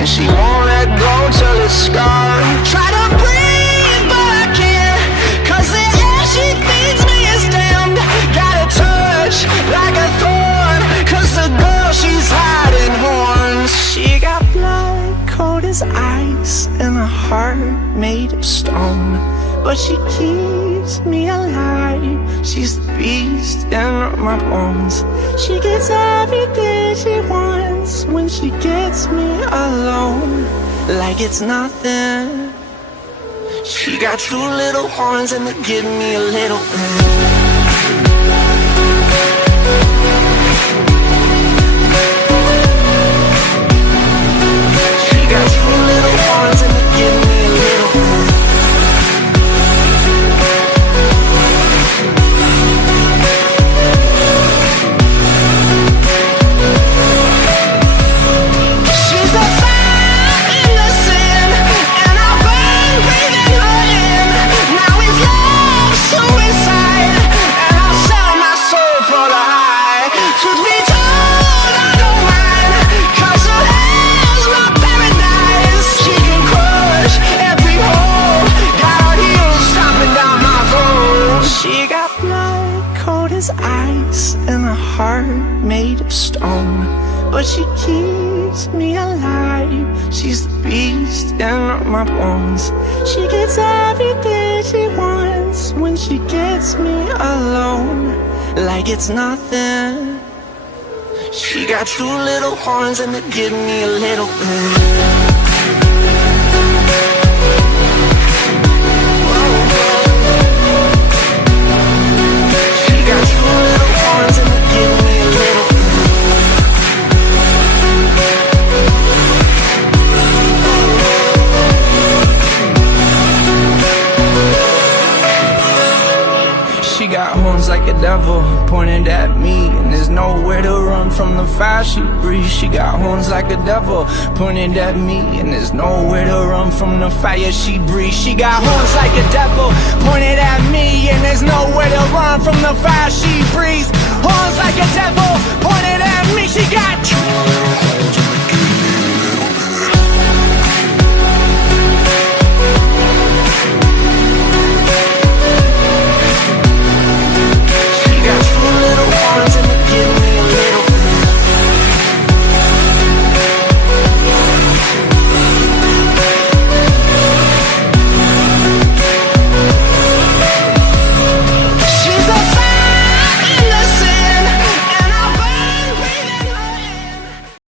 and she won't let go till it's scarred. Try to breathe, but I can't, 'cause the air she feeds me is damned. Got a touch like a thorn, 'cause the girl she's hiding horns. She got blood cold as ice and a heart made of stone, but she keeps me alive. She's the beast in my bones. She gets everything she wants when she gets me alone, like it's nothing. She got two little horns and they give me a little She got two little horns and they give me a little She's the fire in the sand, and I burn breathing her in. Now it's love suicide, and I'll sell my soul for the high. Truth be told, I don't mind, 'cause her hair's my paradise. She can crush every hole, got her heels stomping down my throat. She got blood cold as ice and a heart made of stone, but she keeps me alive. She's the beast in my bones. She gets everything she wants when she gets me alone, like it's nothing. She got two little horns and they give me a little She got two little horns and they give me a little She got horns like a devil pointed at me, and there's nowhere to run from the fire she breathes. She got horns like a devil pointed at me, and there's nowhere to run from the fire she breathes. She got horns like a devil pointed at me, and there's nowhere to run from the fire she breathes. Horns like a devil